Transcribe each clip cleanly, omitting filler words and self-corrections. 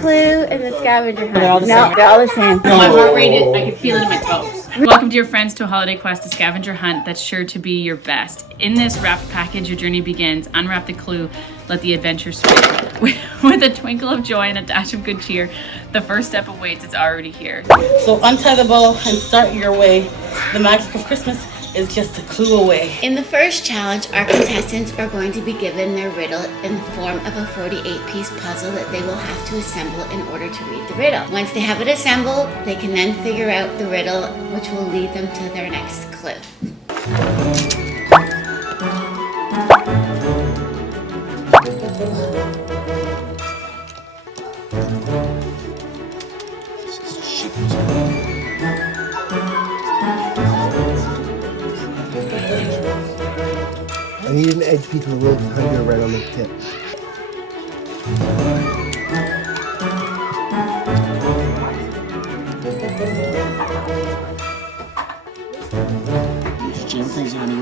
clue in the scavenger hunt. They're all the No, same. they're all the same. My heart rate, I can feel it in my toes. Welcome dear friends to a holiday quest, a scavenger hunt that's sure to be your best. In this wrapped package, your journey begins. Unwrap the clue, let the adventure start. With a twinkle of joy and a dash of good cheer, the first step awaits, it's already here. So untie the bow and start your way. The magic of Christmas is just a clue away. In the first challenge, our contestants are going to be given their riddle in the form of a 48-piece puzzle that they will have to assemble in order to read the riddle. Once they have it assembled, they can then figure out the riddle, which will lead them to their next clue. I need an edge piece with a little tighter right on the tip.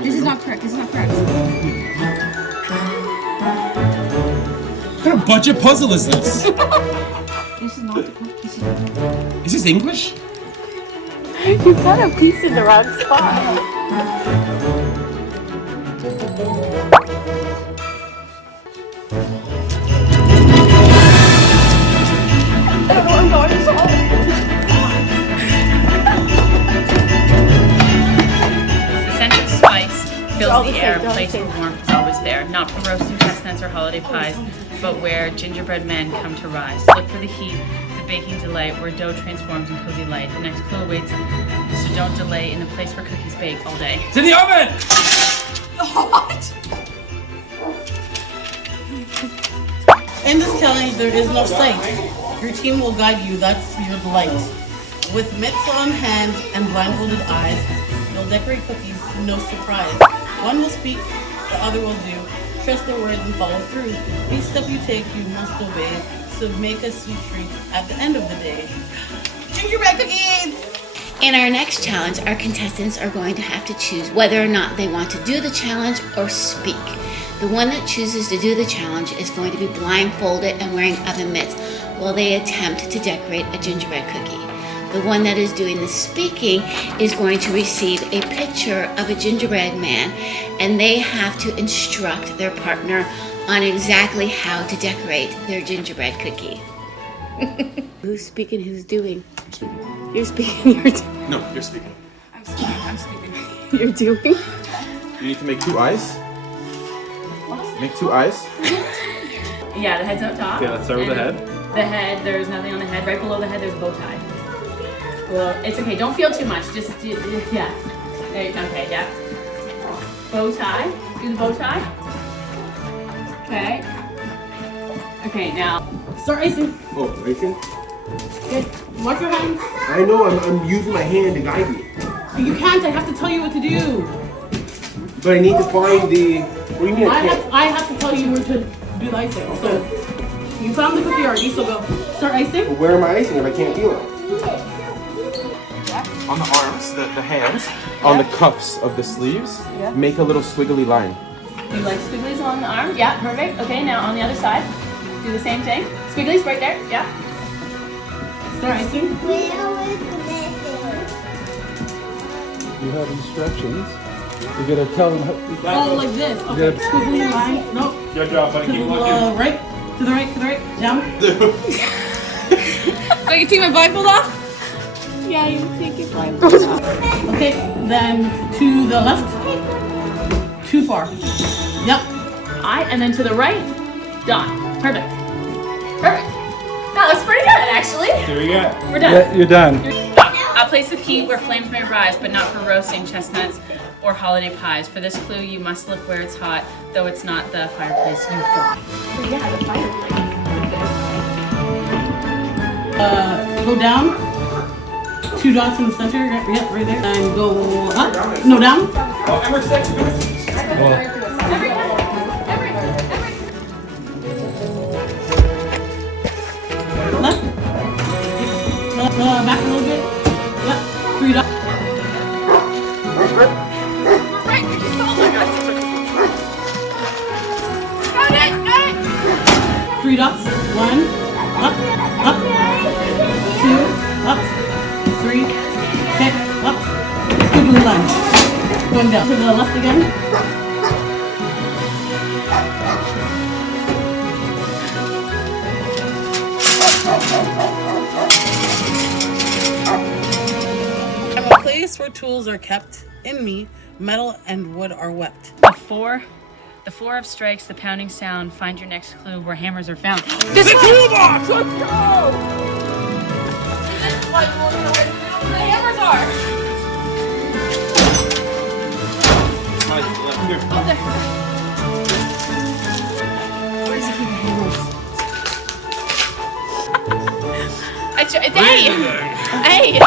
This is not correct, this is not correct. What kind of budget puzzle is this? This is not the correct piece. Is this English? You got a piece in the wrong spot. The scent of spice fills the air, place of warmth is always there. Not for roasting chestnuts or holiday pies, but where gingerbread men come to rise. Look for the heat, the baking delight, where dough transforms in cozy light. The next clue awaits, so don't delay in the place where cookies bake all day. It's in the oven! What? In this challenge, there is no sight. Your team will guide you, that's your delight. With mitts on hand and blindfolded eyes, you'll decorate cookies, no surprise. One will speak, the other will do. Trust their words and follow through. Each step you take, you must obey. So make a sweet treat at the end of the day. Gingerbread cookies! In our next challenge, our contestants are going to have to choose whether or not they want to do the challenge or speak. The one that chooses to do the challenge is going to be blindfolded and wearing oven mitts while they attempt to decorate a gingerbread cookie. The one that is doing the speaking is going to receive a picture of a gingerbread man, and they have to instruct their partner on exactly how to decorate their gingerbread cookie. Who's speaking, who's doing? I'm speaking. You're speaking, you're doing. No, you're speaking. I'm sleeping. You're doing? You need to make two eyes. Make two eyes. Yeah, the head's up top. Yeah, let's start with the head. The head, there's nothing on the head. Right below the head, there's a bow tie. Well, it's okay. Don't feel too much. Just, yeah. There you go. Okay, yeah. Bow tie. Do the bow tie. Okay. Okay, now. Start icing. Oh, icing? Okay, watch your hands. I know, I'm using my hand to guide me. You can't, I have to tell you what to do. But I need to find the... What do you mean I can't? I have to tell you where to do the icing. So, you found the cookie already, so go. Start icing. Well, where am I icing if I can't feel it? On the arms, the hands, on the cuffs of the sleeves, make a little squiggly line. You like squigglies along the arm? Yeah, perfect. Okay, now on the other side, do the same thing. Squigglies right there. Yeah. Start icing. You have instructions. You gotta tell them how. Oh, like this. Okay, squiggly line. Nope. Good job, buddy. To the right. To the right. To the right. Down. Oh, you take my blindfold off? Yeah, you take it blindfold off. Okay, then to the left. Too far. Yep. And then to the right. Done. Perfect. Perfect. That looks pretty good, actually. There you go. We're done. Yeah, you're done. I'll place the heat where flames may rise, but not for roasting chestnuts or holiday pies. For this clue, you must look where it's hot, though it's not the fireplace you've got. Yeah, the fireplace. Go down. 2 dots in the center. Yep, right there. And go up. No, down. Oh, Emmer 6. Left. Back a little bit. Yep. 3 dots. Right. Oh my gosh. Got it. 3 dots. 1. up, up. 2, up. 3, kick, up. Squiggly lunge. Going down to the left again. I'm a place where tools are kept. In me, metal and wood are wept. The four of strikes, the pounding sound. Find your next clue where hammers are found. This The one! toolbox! Let's go! This is what we're gonna where the hammers are. Here. Oh, there. Where's the hammers? Hey!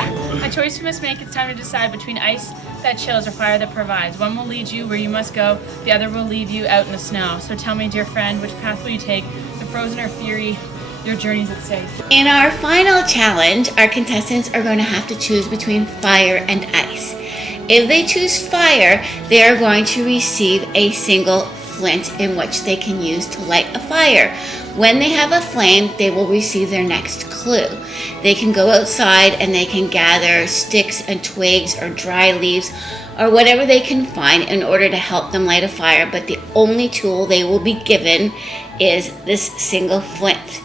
A choice you must make. It's time to decide between ice that chills or fire that provides. One will lead you where you must go. The other will leave you out in the snow. So tell me, dear friend, which path will you take? The frozen or fury? Your journey's at stake. In our final challenge, our contestants are going to have to choose between fire and ice. If they choose fire, they are going to receive a single flint in which they can use to light a fire. When they have a flame, they will receive their next clue. They can go outside and they can gather sticks and twigs or dry leaves or whatever they can find in order to help them light a fire, but the only tool they will be given is this single flint.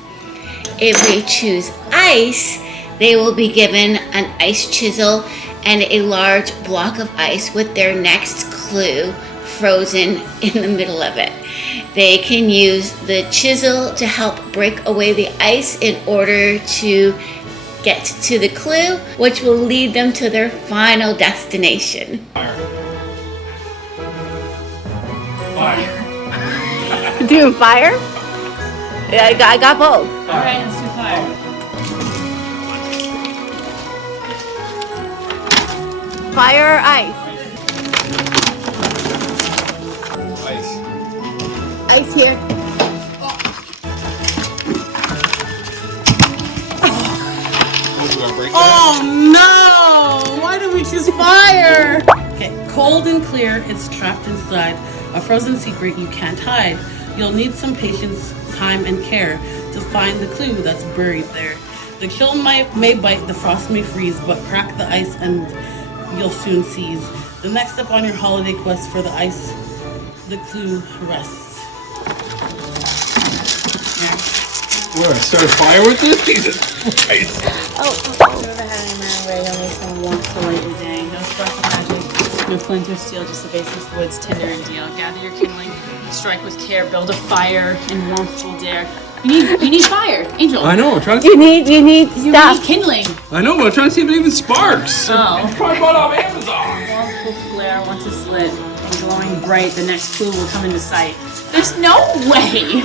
If they choose ice, they will be given an ice chisel and a large block of ice with their next clue frozen in the middle of it. They can use the chisel to help break away the ice in order to get to the clue, which will lead them to their final destination. Fire. Doing fire? Yeah, I got both. Alright, let's do fire. Fire or ice? Ice. Ice here. Oh no! Why did we choose fire? Okay, cold and clear, it's trapped inside. A frozen secret you can't hide. You'll need some patience, time, and care to find the clue that's buried there. The chill may bite, the frost may freeze, but crack the ice and you'll soon seize. The next step on your holiday quest for the ice, the clue rests. What, I started fire with this? Jesus Christ. Never had any man way, only some warmth to light your day. No spark of magic, no flint or steel, just the basics, woods, tinder, and deal. Gather your kindling, strike with care, build a fire, and warmth will dare. You need fire, Angel. I know, I'm trying to You need You stuff. need kindling. I know, but I'm trying to see if it even sparks. Oh. Probably bought off Amazon. Warmth will flare once it's lit, and glowing bright, the next clue will come into sight. There's no way!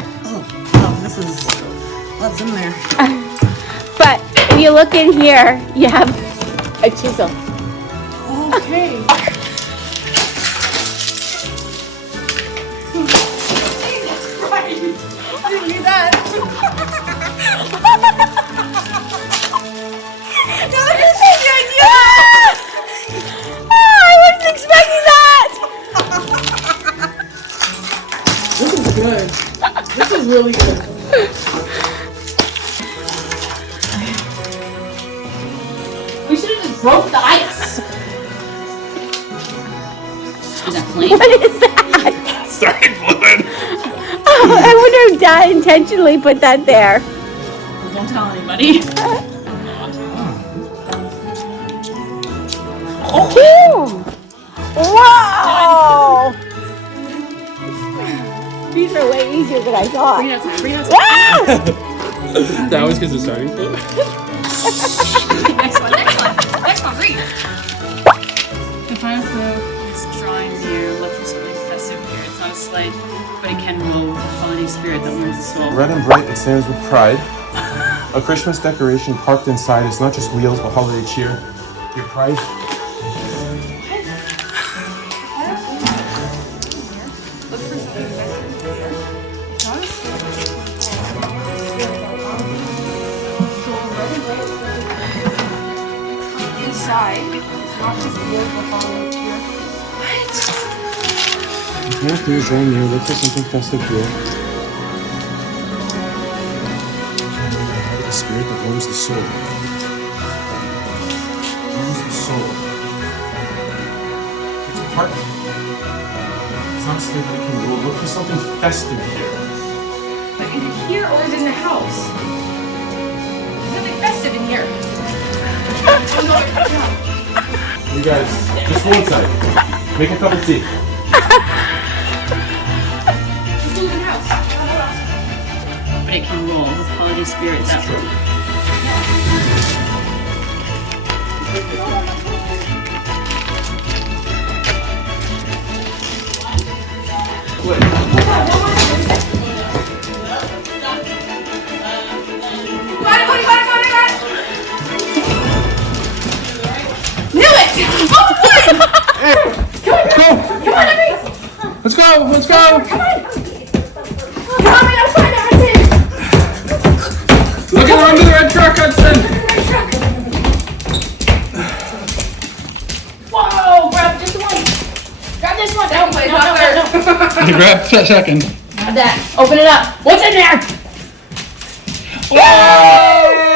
Oh, this is what's in there. But if you look in here, you have a chisel. Okay. didn't need that. I wasn't expecting that. This is good. This is really good. We should have just broke the ice. Is that flame? What is that? Started blowing. Oh, I wonder if Dad intentionally put that there. Don't tell anybody. Oh. Whoa! These are way easier than I thought. Bring it outside. Bring it outside. Ah! That was because of starting flip. Next one. Next one. Read. The final clue is drawing near. Look for something festive here. It's not a sleigh, but it can roll. A holiday spirit that warms the soul. Red and bright, it stands with pride. A Christmas decoration parked inside. It's not just wheels, but holiday cheer. Your pride. Look for something festive here. It's not a sleigh, but it can roll. Inside, it's not just wheels, but holiday cheer. What? Yeah, please join me. Look for something festive here. spirit that warms the soul. Warms the soul. It's part. It's not something that can rule. Look for something festive here. But is it here or is it in the house? There's nothing festive in here. You guys, just go inside. Make a cup of tea. It's in the house. But it can roll with holiday spirit that way. Let's go! Let's go! Look at under the red truck, Hudson! Whoa! Grab just one. Grab this one. No, wait, no. You grab second. Grab that. Open it up. What's in there? Whoa!